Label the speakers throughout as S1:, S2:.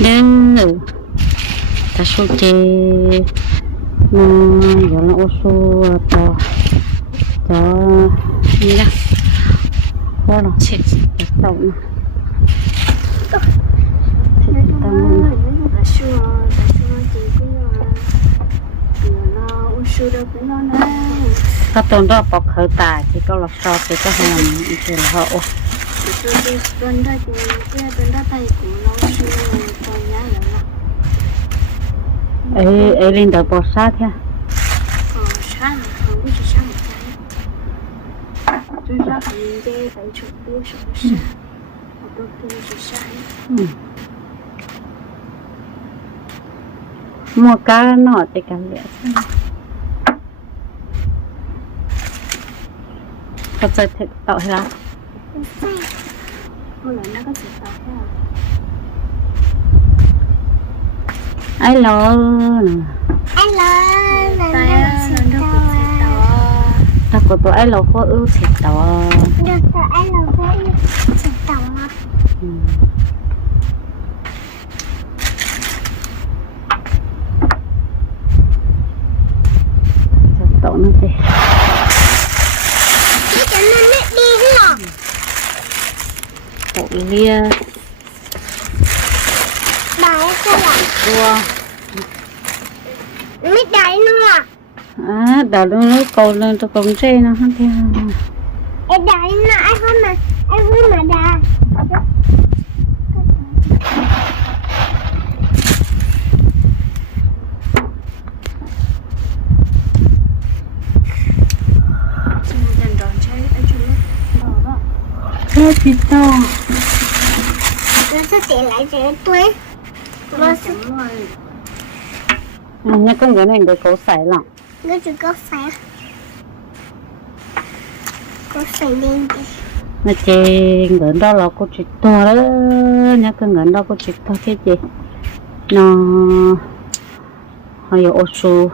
S1: đừng ta số chế nó giờ nó số to cho như là chết.
S2: cũng là nó. Nè.
S1: Ta tồn đó bọc khởi tài thì có là so thì có hàng thì là họ
S2: tôi đi. Tuần tuần đó thầy tôi
S1: ấy ấy lên tới bò sát thế
S2: còn sáng là không biết sáng một cái. Tôi ra thì đây phải chụp bố chụp sáng và tôi tôi chỉ sáng
S1: mua cá nọ thì cả lẽ có chơi tàu hay là hồi
S2: là nó có sự tao không ai lo Hello, tay á nó đâu có sự tao
S1: ta có tụi ai lo khó ưu thịt tàu
S2: được là cô yêu chị tổng mà tàu nó thì chị cho nên nó đi lọ
S1: tàu lia
S2: đấy sao là cua mới đấy nữa à
S1: à đào nó lấy cầu lên cho công chơi nó hết theo.
S2: Em đấy nữa anh không mà anh không mà đà
S1: xong rồi dần rồi chơi anh chú nó đó thế thì to. nó
S2: sẽ lại cho tôi nó sẽ
S1: à, nhá con cái này để cố sải lỏng
S2: nó chỉ có phải có phải lên đi
S1: nó chê ngẩn đó là cô chị to đó. Nhá con ngẩn đó cô chị to thế chị nó hay ô su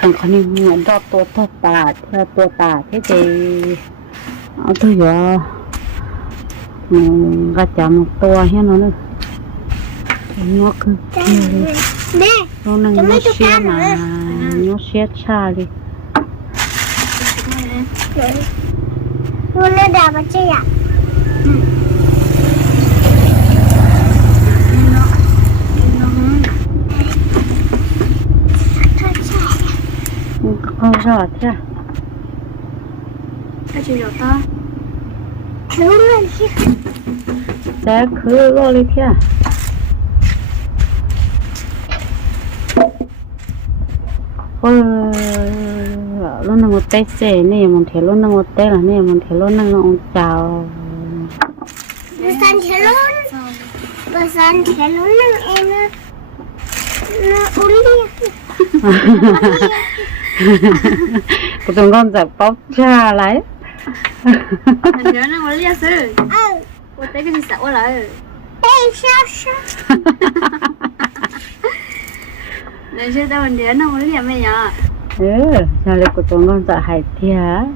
S1: không có nên ngẩn đó to tà theo to tà thế thì ở tôi giờ gà chạm một to hết nó nữa. Nó cứ nó nâng
S2: nó xe
S1: mà nó xe xa đi.
S2: Nó đà vào chơi à
S1: chơi không rõ thế anh chú rồi ta luôn sẽ cứ đi thế ôi lúc nào một tay xe nè một thế lúc nào một tay là nè một thế lúc nào ông chào.
S2: Bữa sáng thế luôn. Bữa sáng thế luôn năng em nó nó uống đi
S1: 안녕하세요. 안녕하세요. 어떻게 진짜 올라요? 샤샤. 내 제가 언제 나 올리야 매야. 예, 잘래 고통 건자 하이티야.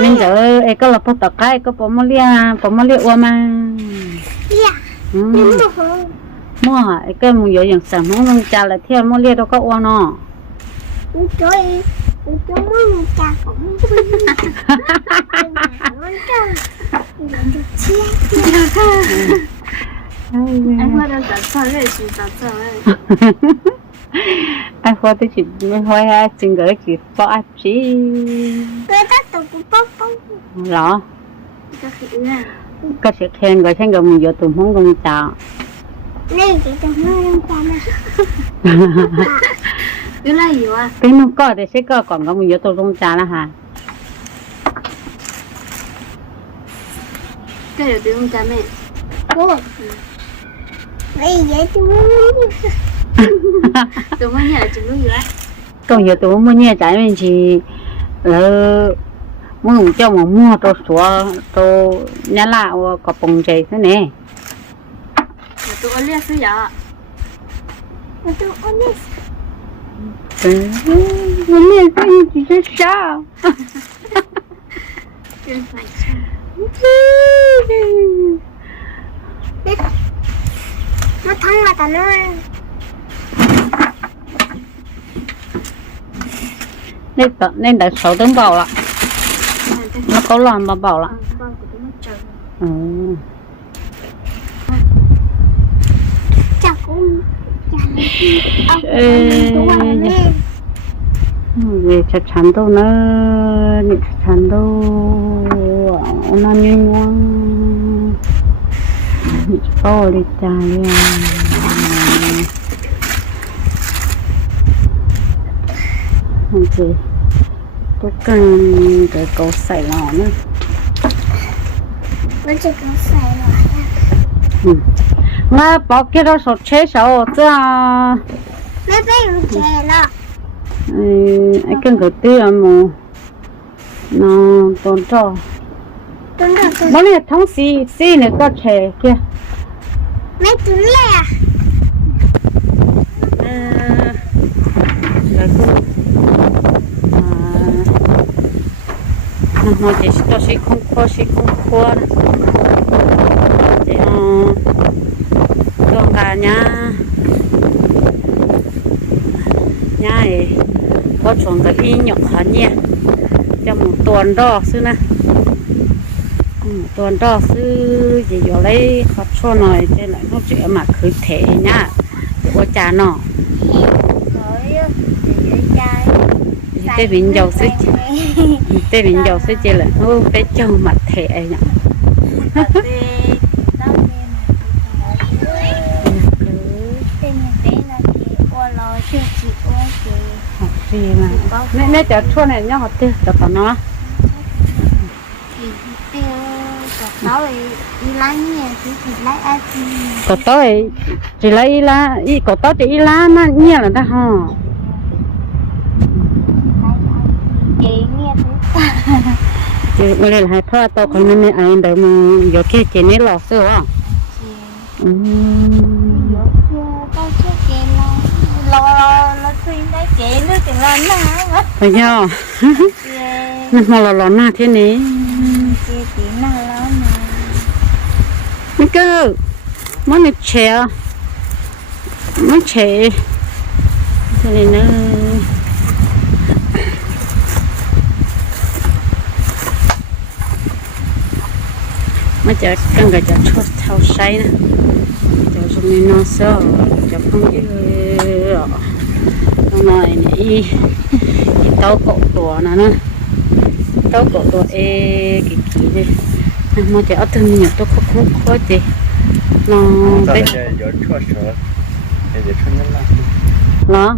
S1: Mình giờ ấy ừ, có lập tờ cái có bấm lia bấm lia qua mà. Dạ. Mua ấy cái mua giờ dạng sản muốn cha là theo mua đâu có qua nó.
S2: Trời. tôi muốn chả cũng muốn cho
S1: chia anh qua đâu giả sao đấy chỉ giả sao ấy ai hoa tôi chỉ mới hoa ai chừng cái chỉ bỏ chỉ
S2: tôi ta tụ cũng bốc bốc
S1: rõ cái sẽ khen rồi khen rồi mình giờ tụi không công chào
S2: này thì tôi nói không phải là
S1: cái là gì à cái nó có thì sẽ có còn có mình giờ tụi công chào là hả? Cái điều tiếng cha mẹ.
S2: Cô bây giờ tôi muốn
S1: tụi mới nhà chúng nó gì á còn giờ tụi mua nhà trái mình chỉ là muốn cho mà mua đồ số đồ nhà lạ có bông chạy thế này là tụi nó liệt sư giờ tôi ôn đi ừ. Mua nhà cái gì chỉ sẽ sao? Cái phải sao
S2: nó thắng là tao nó
S1: nên tận nên đã sáu tấn bầu là nó có lòn mà chờ ừ.
S2: chắc cũng ông Ê. cũng là lên
S1: về chặt chắn đâu nó nhị chặt chắn đâu nó như nhoang nhị to đi cha đi không chị tôi cần cái cầu sải lò nữa
S2: vẫn chỉ có xài
S1: loại nga bỏ cái đó sọt chế sao chứ à
S2: mẹ bé cũng chè lo
S1: anh cần cái tiền mà nó tốn cho tuấn được tuấn Bố này thông xí, xí này có trẻ kìa
S2: mẹ tuấn lẹ
S1: Rồi cũng Nó nó chỉ có xí không khô, xí không khô Thì nó Nhà Nhà ấy Có chuẩn cái y nhọc hả nhỉ? Cho một tuần đó xưa nè. Một tuần đó sư gì giờ lấy học cho này thế lại nó chuyện mà khử thể nhá của cha nó với trai tê bình dầu sư tê bình dầu sư chỉ là nó bé châu mặt thể nhá gì mà. Nè nè cho cho này nhá học tê cho tao nó. Có tới chỉ lấy lá y có tới chỉ lá nó nhẹ là ta ha chỉ bây giờ hai phá tao còn nên ai đâu mà giờ kia chỉ nên lọt sữa à ừ phải chưa nó mà lọt lọt na thế này. Nó cơ món này chè món chè thế này nó mà chả cần cái chả chốt thao say nè chả dùng nó sợ chả không như nó nói này y tao cậu tuổi nè nó tao cậu tuổi ê cái kỳ đi. Mà chả ở thương nhiều tôi không không khó gì nó bên nó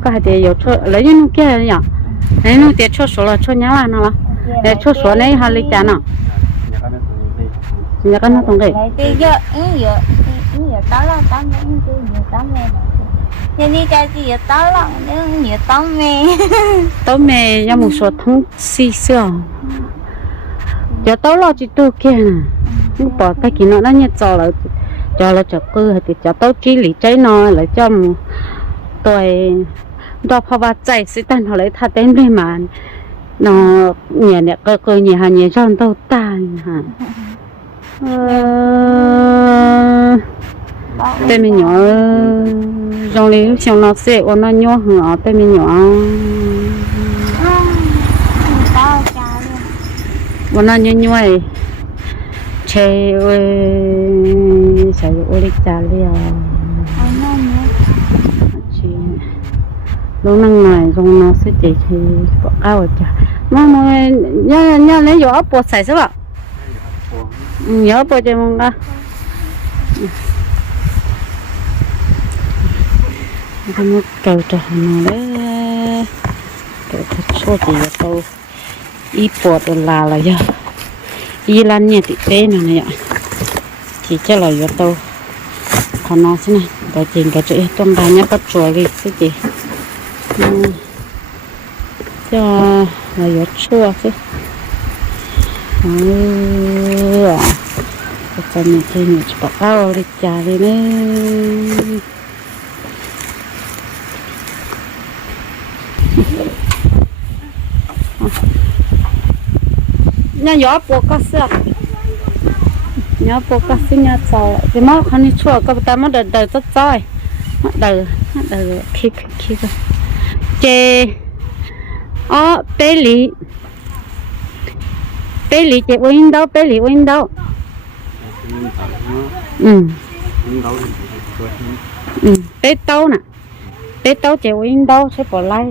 S1: có hai tiền cho lấy những kia nhỉ lấy nụ tiền cho số là cho nhá là nó để cho số này hà lịch trả nó Nhà nó nhà cái nó tung cái
S2: thì giờ ý giờ ý giờ tao là tao những cái giờ tao mẹ giờ đi cái gì giờ tao là những giờ tao mẹ
S1: tao mẹ nhà một số thông xì xưa giờ tao lo chỉ tu kia nè nhưng bỏ cái kia nó nó nhặt cho là cho là cho cơ thì cho tao chỉ lý trái nó lại cho một tuổi đó phá vặt chạy sĩ tan họ lấy thật đến đây mà nó nhẹ nhẹ cơ cơ nhẹ hà nhẹ cho tao tan hả ờ tên mình nhỏ trong lý xong nó sẽ ôn nó nhỏ hở tên mình nhỏ. Ôn nó nhỏ nhỏ ấy. Chê ơi sao ôi lịch trả chị lúc năng này dùng nó sẽ chỉ thì bỏ cao ở chả mà mà nhá nhá lấy gió bột xài sao ạ. Nhớ bột cho mong ra không có cầu trò nó đấy cầu thật số gì vậy tao ít bột là là giờ y lan nhẹ thì thế nào này ạ chỉ cho là giờ tao còn nó thế này đó chính cái chuyện tôm đá nhá bắt chuột đi cái gì cho là giờ chua chứ ừ à cái này thì mình chỉ bỏ đi trả đi nữa nhà nhỏ buộc có sữa nhớ bộ cái sinh nhà sau thì mà không đi chua cái ta mà đời đời rất giỏi. Đời đời khi khi cái chè ó bé lì bé lì chè uống đâu bé lì uống đâu nhưng phải ừ. Đâu ừ bé tàu nè. Bé tàu chè uống đâu sẽ bỏ lại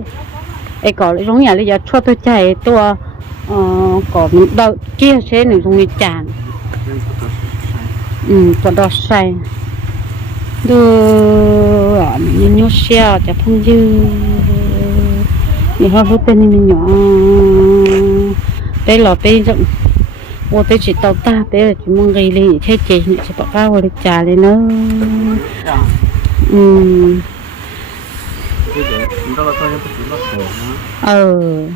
S1: ấy có giống nhà bây giờ cho tôi chạy tôi ờ có đâu kia sẽ nữa dùng đi chàng nên tôi sai ừ có đọt sai đưa ở mình nhớ xe chả thông dư thì hơi hơi tên mình nhỏ đây là bây giờ ô tôi chỉ tàu ta bây giờ chỉ mong gây lì thế chị nhỉ chỉ bảo cao được trả lên nữa ừ bây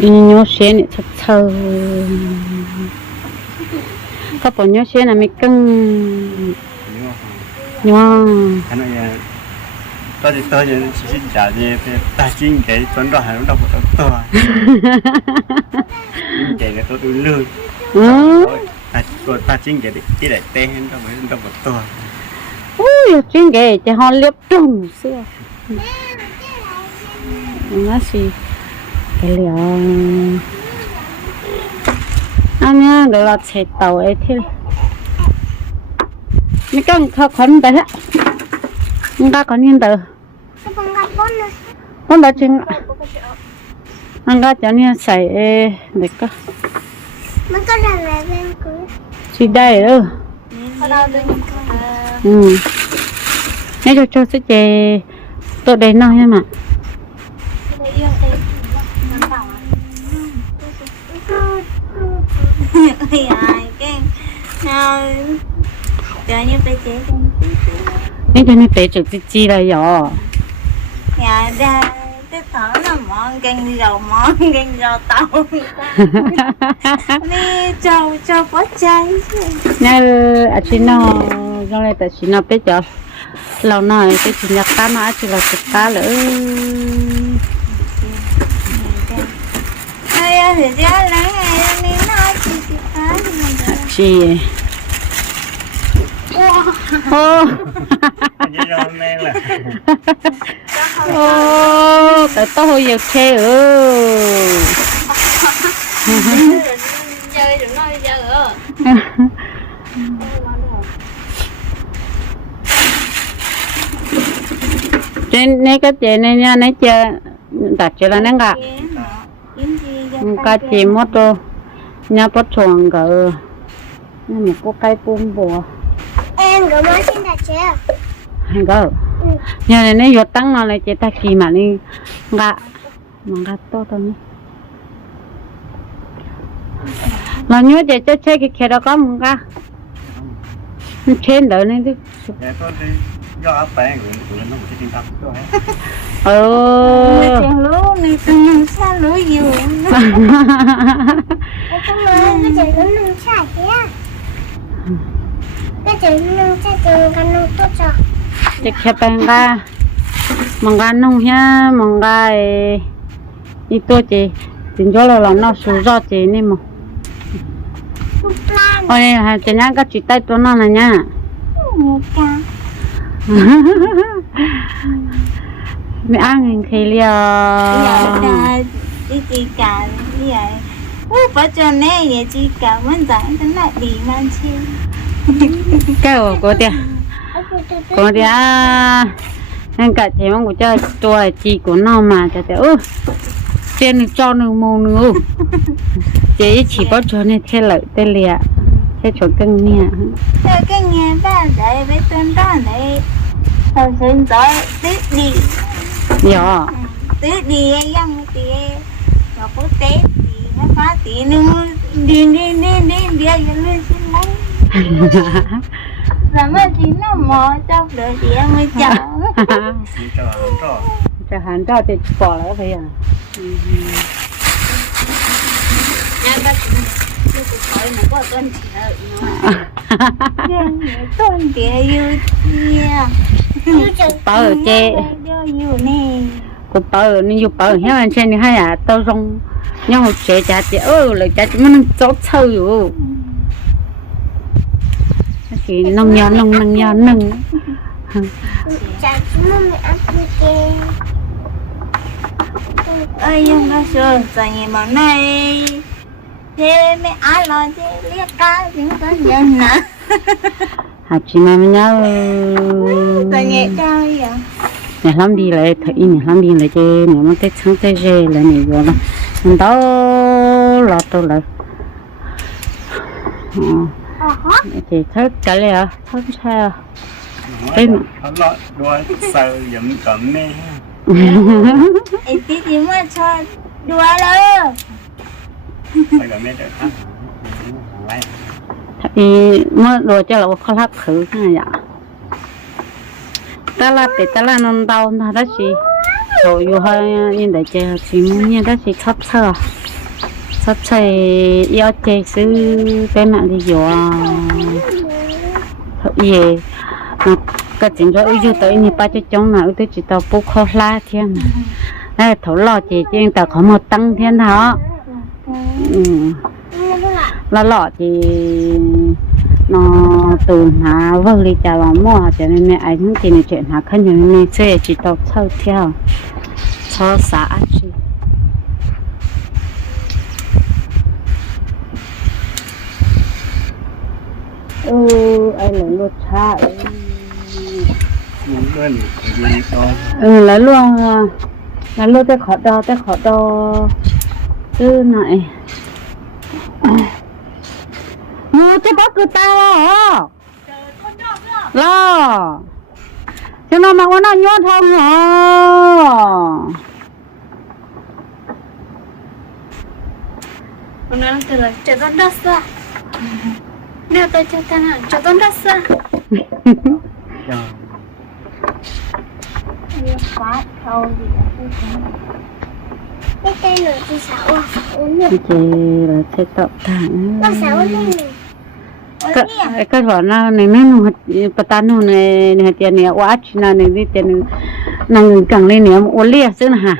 S1: là nhớ xe này thật thơ các bạn nhớ xe là nhưng mà nhớ
S3: tôi thì tôi xin gì thì ta chính cái tuấn đoàn nó đâu có tôi cái cái tôi tôi lười ừ ta ta chính cái cái đại tên đâu có đâu có tôi
S1: ui chuyên nghề chỉ họ liệp trùng xưa. Nó gì cái liệu anh nhá để là chạy tàu ấy thế. Mấy con khó khăn đấy á. Người ta có nhìn tờ cái con đã chừng anh ta cho nên xài để có chỉ đây đâu ừ. Nếu cho cho sẽ chơi tôi đấy nói em ạ? Nào nếu cho nên bé trực tiếp chi là rõ
S2: nhà ra cái thở là món canh dầu món canh dầu tàu. Đi cho cho bó cháy
S1: nếu à chị nó trong này tại chị nó bé cho lâu nói cái chị nhặt cá nó chỉ là thịt cá
S2: nên nói chị chị
S1: chị. Ô. Nay ô tại tôi hồi giờ chê ừ
S2: chơi đừng nói chơi
S1: trên này cái chị này nha này chơi đặt chơi là nâng cả cái chị mất rồi nhà bắt chuồng cỡ nhà một cô cây bùm bùa
S2: em có mới xin đặt chưa
S1: hay cỡ ừ nhà này nó giọt tăng nó lại chị ta kỳ mà đi gạ mà gạ to thôi nhé là nhớ chị chơi chơi cái kia đó có một gạ trên đỡ này đi
S3: Dạ tôi đi do bé của của nó một cái
S1: ờ
S2: Chàng lúa này từng xa dù cái con cái chuyện nó kia cái chuyện nâng chảy từ cái tốt cho
S1: chị kia bên gạ mong gạ nông ha mong gạ đi tôi chị. Chính cho là nó sụt ra chị nên mà. Ôi hà chị nhá cái chị tay tôi nó
S2: là nha một
S1: ca mẹ ăn hình khi lia
S2: Dạ đã đi chị cả như vậy Ú bà cho nè vậy chị cả vẫn dẫn tới lại bị man chi
S1: cái của cô tia cô tia nên cả chị mong của chơi tôi chị của nó mà cho tia ư tiền được cho được mồ nữa chị chỉ có cho nên thế lợi thế lia thế chỗ cưng nè
S2: Rồi cái nhà ba đấy với tên đó đấy. Thôi xin giỏi tết đi. Nhỏ Tết đi em thì Rồi bố tết thì nó phá tí nữa. Đi đi đi đi đi đi đi xin lấy Rồi mà thì nó mò cho được thì em mới chở
S1: đi cho hắn cho cho hắn cho thì bỏ lại bây giờ Nhà yêu bảo chê? Cô bảo nên bảo ở anh trên đi hay à? Tao rong nhau một trẻ cha chị ơ lại cha chị mình chó nông nhà nông nông nhà nông
S2: chả chúng nó ăn cái ơi nhưng nó sửa mà này? Thế mẹ ai lo thế liếc cá chúng ta nhận nè
S1: hạt chị mà mình nhau.
S2: Giờ nhẹ trao vậy
S1: nhà làm đi lại thấy nhà làm đi lại chứ. Nếu mà tết sáng tết rê là nhiều rồi là mình đó là tôi ờ. Chị thấy cái này à? Thấy sao.
S3: Nó lo đua sợ dẫm cẩm mê
S2: em tí tí mà cho đùa đâu Sợ cẩm mê được hả?
S3: Lại
S1: thì mà đồ cho là khó lắp khử cái này ạ. Ta là để ta là non đau nó đó gì rồi yêu hơi để chơi chỉ muốn như đó gì sắp sơ. Sắp sơ yêu chơi sư cái nào thì nhiều thật gì cái chuyện đó ưu tới như ba cho chống nào tôi chỉ tao bốc khó la thiên này. Thấu lò chỉ chỉ tao có một tăng thiên đó ừ là lọ thì nó từ hà vâng đi chào vào mua cho nên mẹ ấy thì này chuyện hà khăn cho nên mẹ chơi chỉ tao theo theo cho xã chị ừ ai lấy lột cha ừ
S3: Những cái này thì
S1: đi to ừ lấy luôn à. lấy luôn tới khó đo tới khó đo cứ này mua cái bắp của tao hả? Lo. Cho nó mà nó nhốt không hả? Con nói từ là chờ con đất ra. Nếu tôi cho ta nào chờ con đất ra. Cho
S2: quá thâu gì cái tên là chị sáu à
S1: được chị là sẽ tập
S2: thẳng nó sáu lên
S1: cái cái vỏ na này nó nó patano này này tiền này watch na này đi tiền năng càng lên này ô lia liền nè.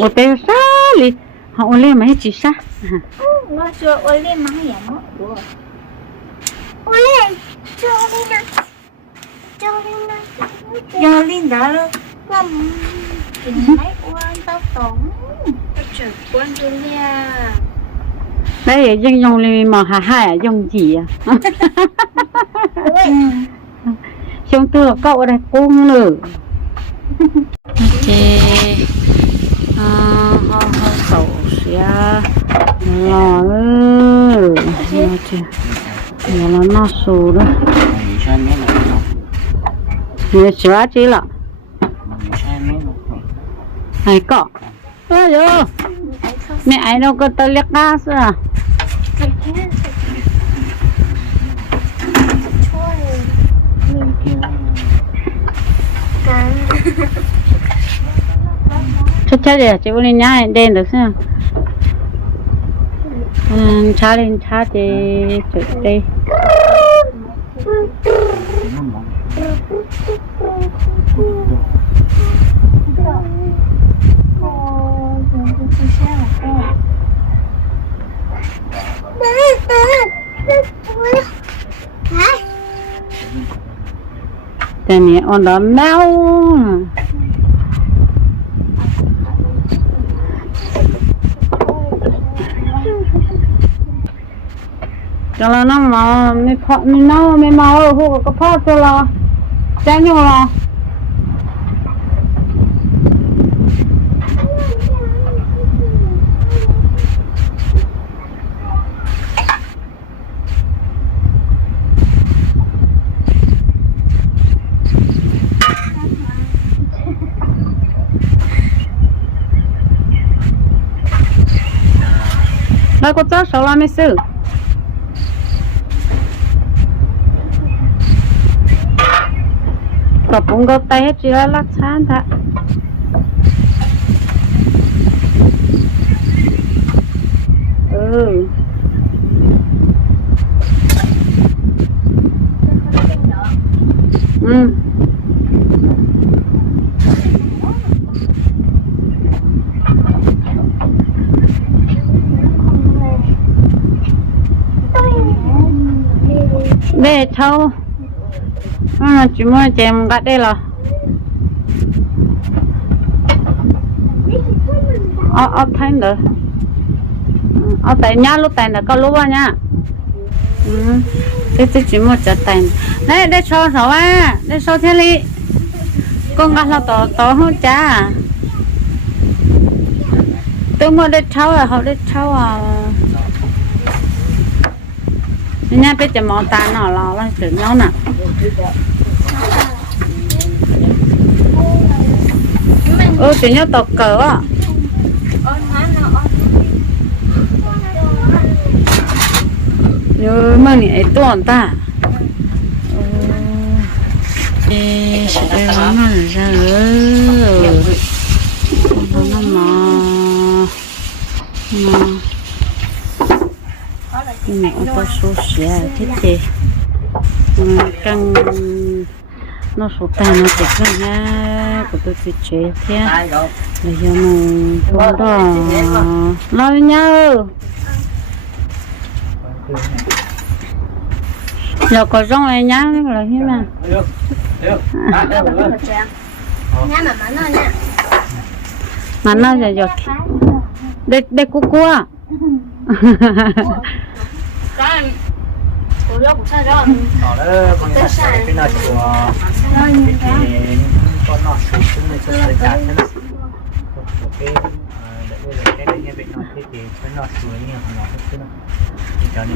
S1: Ô tê sa li họ ô lia mà hết chỉ sa
S2: nó chưa ôi lên mà hay mất của uống lên cho lên nào.
S1: Cho lên nào. Giờ lên đó
S2: làm cái máy quan tao tổng trời quan tôi nha.
S1: Đấy dân dùng li mà hà hà dùng gì à? Chúng tôi cậu ở đây cung nữa ok. À họ họ cậu sẽ lò ư nó chưa nó nó sù đó. Mình sai mấy lần không Người sửa chỉ là
S3: Mình sai mấy lần không
S1: ai cọ. Ôi dồi mẹ ấy đâu có tao liếc ga sao à chắc chắc rồi chị lên nhá đen được sao ừ, cha lên cha chị chụp đi Nó mỏng tên này on đó máu cho là nó mà mi phọ mi nấu mi mau ở hồ có phọ cho là chén nhau là đây có cho sao làm mi sư có bún có tay hết chỉ là chán thôi ừ ừ thâu. À, chú mua chèm gắt đây là. Ở ở thấy được ở tại nhà lúc tại là có lúc à nha. Ừ. Thế tôi chỉ mua chợ tại đây đây cho sao à đây cho thế li con gắt là to to hơn cha. Tôi mua đây cháu à họ đây cháu à. นี่ยเป็ดจะมองตาหน่อรอแล้วถึงแล้วน่ะเออถึงแล้วตกเกออะเนื้อมันนี่ไอ้ตัวตาเออเออมันจะเออ mẹ có số xe à, thiết thì căng nó số tài nó chỉ cần nha của tôi thiết chế thế. Bây giờ mình chúng đó lo nhau giờ có rong này nhá, là thế mà.
S2: Nha mà nó nha.
S1: mà nó giờ giờ đây để cú cua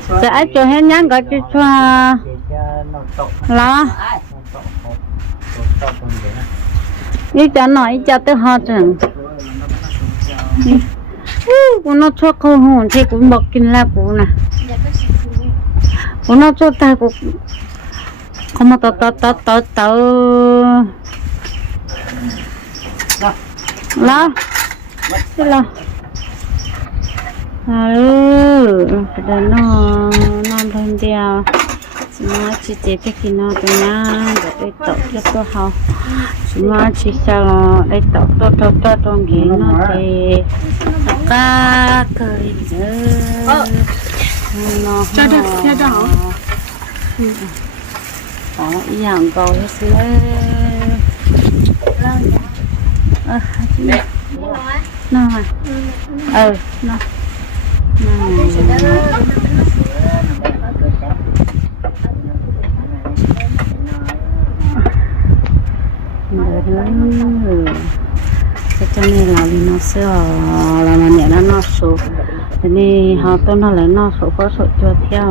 S1: cũng sẽ cho hết nhá gọi cho cho nó cho nói cho tôi họ chẳng cô nó cho. Câu hồn thì cũng bọc kinh là cô nè. cô cho ta cô không mà tao tao tao tao tao lo thế lo ừ cái đó nó nó thân đeo nó chỉ để cái kia nó tụi nhá để đây tao cho tôi học chúng nó chỉ sao đây tao cho được, cho đó ừ. có ý hàng cầu hết sức ờ nó mà ờ nó cho nên là vì nó sẽ là là nhẹ nó nó sụp thế nên họ tôi nó lấy nó số có số cho theo